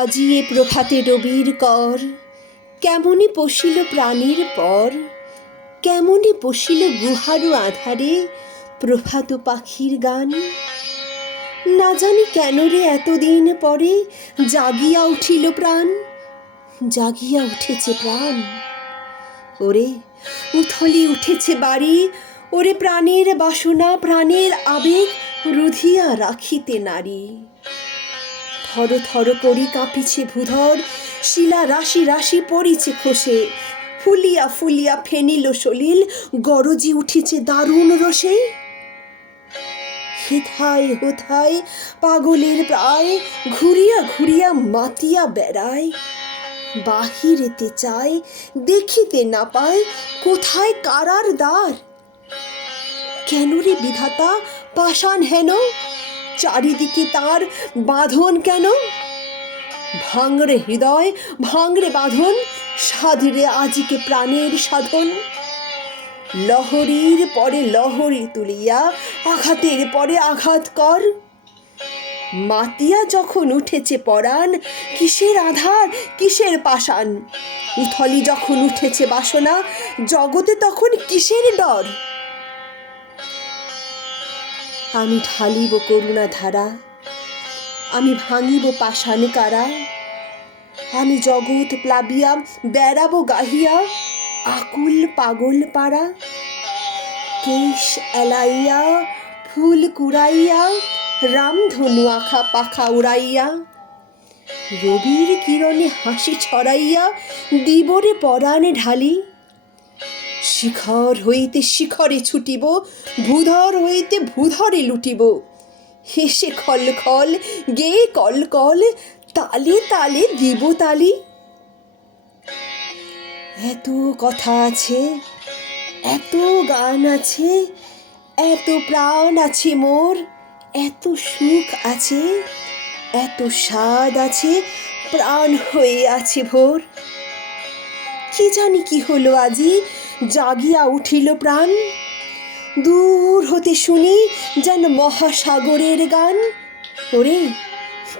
আজি এ প্রভাতে রবির কর, কেমনে পশিল প্রাণীর পর, কেমনে পশিল গুহারু আধারে প্রভাত পাখির গান। না জানি কেন রে এতদিন পরে জাগিয়া উঠিল প্রাণ, জাগিয়া উঠেছে প্রাণ। ওরে উথলি উঠেছে বাড়ি, ওরে প্রাণের বাসনা প্রাণের আবেগ রুধিয়া রাখিতে নারী। থর থর করি কাঁপিছে ভূধর, শিলা রাশি রাশি পড়িছে খসে, ফুলিয়া ফুলিয়া ফেনিল সলিল গরজি উঠিছে দারুণ রসে। হেথায় হোথায় পাগলের প্রায় ঘুরিয়া ঘুরিয়া মাতিয়া বেড়ায়, বাহিরেতে চায় দেখিতে না পায় কোথায় কারার দ্বার। কেন রে বিধাতা পাষাণ হেন, চারিদিকে তার বাঁধন কেন? ভাঙরে হৃদয় ভাঙরে বাঁধন, সাধরে আজিকে প্রাণের সাধন। লহরীর পরে লহরী তুলিয়া আঘাতের পরে আঘাত কর। মাতিয়া যখন উঠেছে পরাণ, কিসের আধার কিসের পাষাণ। উথলি যখন উঠেছে বাসনা, জগতে তখন কিসের ডর। আমি ঢালিব করুণা ধারা, আমি ভাঙিব পাষাণ কারা। আমি জগৎ প্লাবিয়া বেড়াবো গাহিয়া আকুল পাগল পাড়া। কেশ এলাইয়া ফুল কুড়াইয়া রামধনু আখা পাখা উড়াইয়া, রবির কিরণে হাসি ছড়াইয়া দিবরে পরাণে ঢালি। শিখর হইতে শিখরে ছুটিব, ভূধর হইতে ভূধরে লুটিব। হেসে খল খল গেয়ে কল কল, তালে তালে দিব তালি। এত কথা আছে, এত গান আছে, এত প্রাণ আছে মোর, এত সুখ আছে, এত স্বাদ আছে, প্রাণ হয়ে আছে ভোর। কি জানি কি হলো আজি জাগিয়া উঠিল প্রাণ, দূর হতে শুনি যেন মহাসাগরের গান। ওরে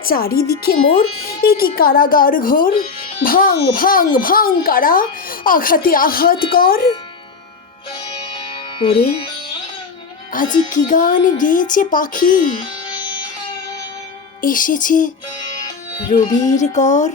চারিদিকে মোর এ কি কারাগার ঘোর, ভাঙ ভাঙ ভাঙ কারা, আঘাতে আঘাত কর। ওরে আজি কি গান গেয়েছে পাখি, এসেছে রবির কর।